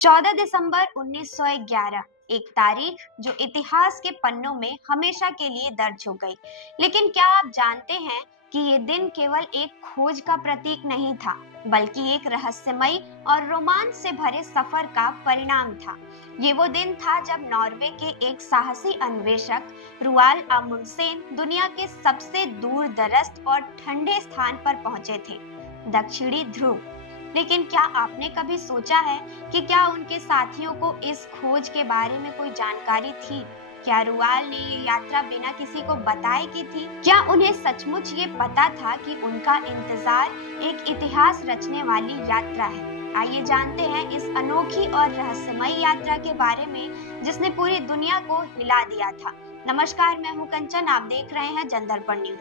14 दिसंबर 1911 एक तारीख जो इतिहास के पन्नों में हमेशा के लिए दर्ज हो गई। लेकिन क्या आप जानते हैं कि ये दिन केवल एक खोज का प्रतीक नहीं था, बल्कि एक रहस्यमयी और रोमांच से भरे सफर का परिणाम था। ये वो दिन था जब नॉर्वे के एक साहसी अन्वेषक रुआल अमुंडसेन दुनिया के सबसे दूर दराज और ठंडे स्थान पर पहुंचे थे, दक्षिणी ध्रुव। लेकिन क्या आपने कभी सोचा है कि क्या उनके साथियों को इस खोज के बारे में कोई जानकारी थी? क्या रुआल ने ये यात्रा बिना किसी को बताए की थी? क्या उन्हें सचमुच ये पता था कि उनका इंतजार एक इतिहास रचने वाली यात्रा है? आइए जानते हैं इस अनोखी और रहस्यमयी यात्रा के बारे में जिसने पूरी दुनिया को हिला दिया था। नमस्कार, मैं हूँ कंचन, आप देख रहे हैं जनदर्पण न्यूज।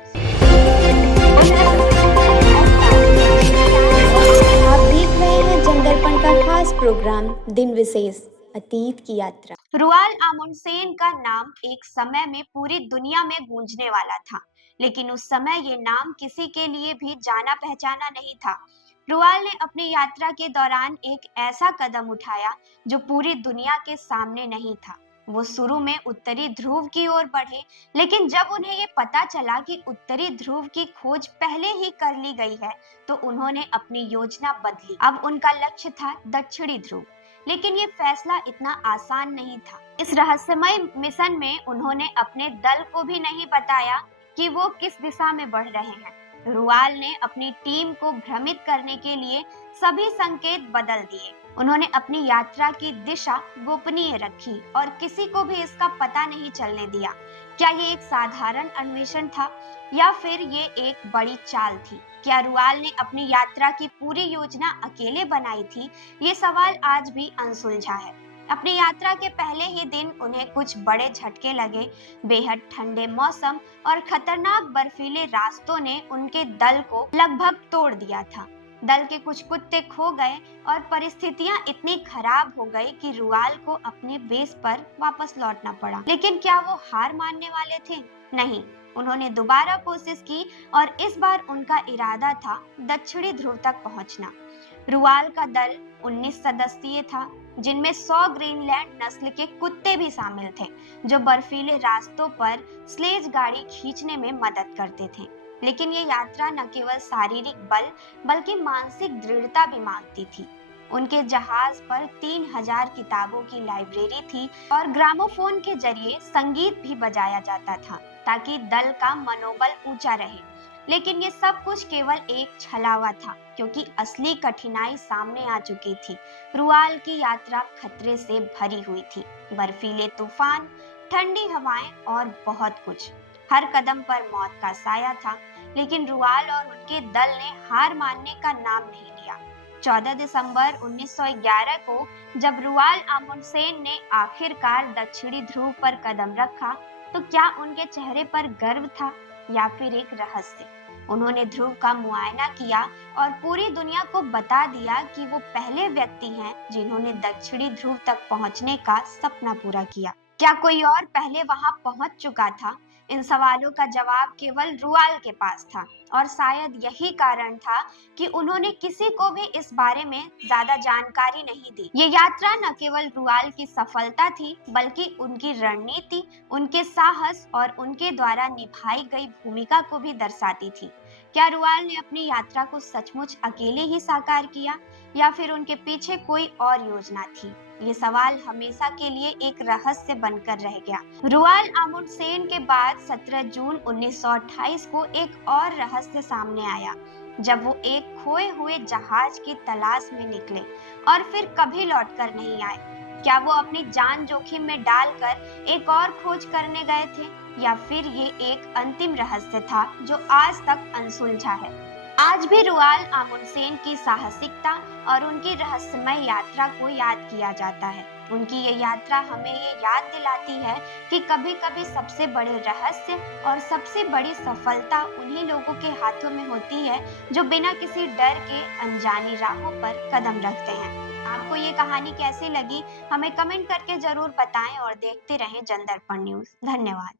आप देख रहे हैं जनदर्पण का खास प्रोग्राम दिन विशेष अतीत की यात्रा। रुआल अमुंडसेन का नाम एक समय में पूरी दुनिया में गूंजने वाला था, लेकिन उस समय ये नाम किसी के लिए भी जाना पहचाना नहीं था। रुआल ने अपनी यात्रा के दौरान एक ऐसा कदम उठाया जो पूरी दुनिया के सामने नहीं था। वो शुरू में उत्तरी ध्रुव की ओर बढ़े, लेकिन जब उन्हें ये पता चला कि उत्तरी ध्रुव की खोज पहले ही कर ली गई है, तो उन्होंने अपनी योजना बदली। अब उनका लक्ष्य था दक्षिणी ध्रुव। लेकिन ये फैसला इतना आसान नहीं था। इस रहस्यमय मिशन में उन्होंने अपने दल को भी नहीं बताया कि वो किस दिशा में बढ़ रहे हैं। रुआल ने अपनी टीम को भ्रमित करने के लिए सभी संकेत बदल दिए। उन्होंने अपनी यात्रा की दिशा गोपनीय रखी और किसी को भी इसका पता नहीं चलने दिया। क्या ये एक साधारण अन्वेषण था या फिर ये एक बड़ी चाल थी? क्या रुआल ने अपनी यात्रा की पूरी योजना अकेले बनाई थी? ये सवाल आज भी अनसुलझा है। अपनी यात्रा के पहले ही दिन उन्हें कुछ बड़े झटके लगे। बेहद ठंडे मौसम और खतरनाक बर्फीले रास्तों ने उनके दल को लगभग तोड़ दिया था। दल के कुछ कुत्ते खो गए और परिस्थितियां इतनी खराब हो गई कि रुआल को अपने बेस पर वापस लौटना पड़ा। लेकिन क्या वो हार मानने वाले थे? नहीं, उन्होंने दोबारा कोशिश की और इस बार उनका इरादा था दक्षिणी ध्रुव तक पहुंचना। रुआल का दल 19 सदस्यीय था, जिनमें 100 ग्रीनलैंड नस्ल के कुत्ते भी शामिल थे, जो बर्फीले रास्तों पर स्लेज गाड़ी खींचने में मदद करते थे। लेकिन ये यात्रा न केवल शारीरिक बल बल्कि मानसिक दृढ़ता भी मांगती थी। उनके जहाज पर 3000 किताबों की लाइब्रेरी थी और ग्रामोफोन के जरिए संगीत भी बजाया जाता था ताकि दल का मनोबल ऊंचा रहे। लेकिन ये सब कुछ केवल एक छलावा था, क्योंकि असली कठिनाई सामने आ चुकी थी। रुआल की यात्रा खतरे से भरी हुई थी। बर्फीले तूफान, ठंडी हवाएं और बहुत कुछ। हर कदम पर मौत का साया था, लेकिन रुआल और उनके दल ने हार मानने का नाम नहीं लिया। 14 दिसंबर 1911 को जब रुआल अमुंडसेन ने आखिरकार दक्षिणी ध्रुव पर कदम रखा, तो क्या उनके चेहरे पर गर्व था या फिर एक रहस्य? उन्होंने ध्रुव का मुआयना किया और पूरी दुनिया को बता दिया कि वो पहले व्यक्ति हैं जिन्होंने दक्षिणी ध्रुव तक पहुंचने का सपना पूरा किया। क्या कोई और पहले वहां पहुंच चुका था? इन सवालों का जवाब केवल रुआल के पास था, और शायद यही कारण था कि उन्होंने किसी को भी इस बारे में ज्यादा जानकारी नहीं दी। ये यात्रा न केवल रुआल की सफलता थी, बल्कि उनकी रणनीति, उनके साहस और उनके द्वारा निभाई गई भूमिका को भी दर्शाती थी। क्या रुआल ने अपनी यात्रा को सचमुच अकेले ही साकार किया या फिर उनके पीछे कोई और योजना थी? ये सवाल हमेशा के लिए एक रहस्य बनकर रह गया। रुआल अमुंडसेन के बाद 17 जून 1928 को एक और रहस्य सामने आया, जब वो एक खोए हुए जहाज की तलाश में निकले और फिर कभी लौटकर नहीं आए। क्या वो अपनी जान जोखिम में डालकर एक और खोज करने गए थे, या फिर ये एक अंतिम रहस्य था जो आज तक अनसुलझा है? आज भी रुआल अमुंडसेन की साहसिकता और उनकी रहस्यमय यात्रा को याद किया जाता है। उनकी ये यात्रा हमें ये याद दिलाती है कि कभी-कभी सबसे बड़े रहस्य और सबसे बड़ी सफलता उन्हीं लोगों के हाथों में होती है जो बिना किसी डर के अनजानी राहों पर कदम रखते हैं। आपको ये कहानी कैसी लगी? हमें कमेंट करके जरूर बताएं और देखते रहें जनदर्पण न्यूज। धन्यवाद।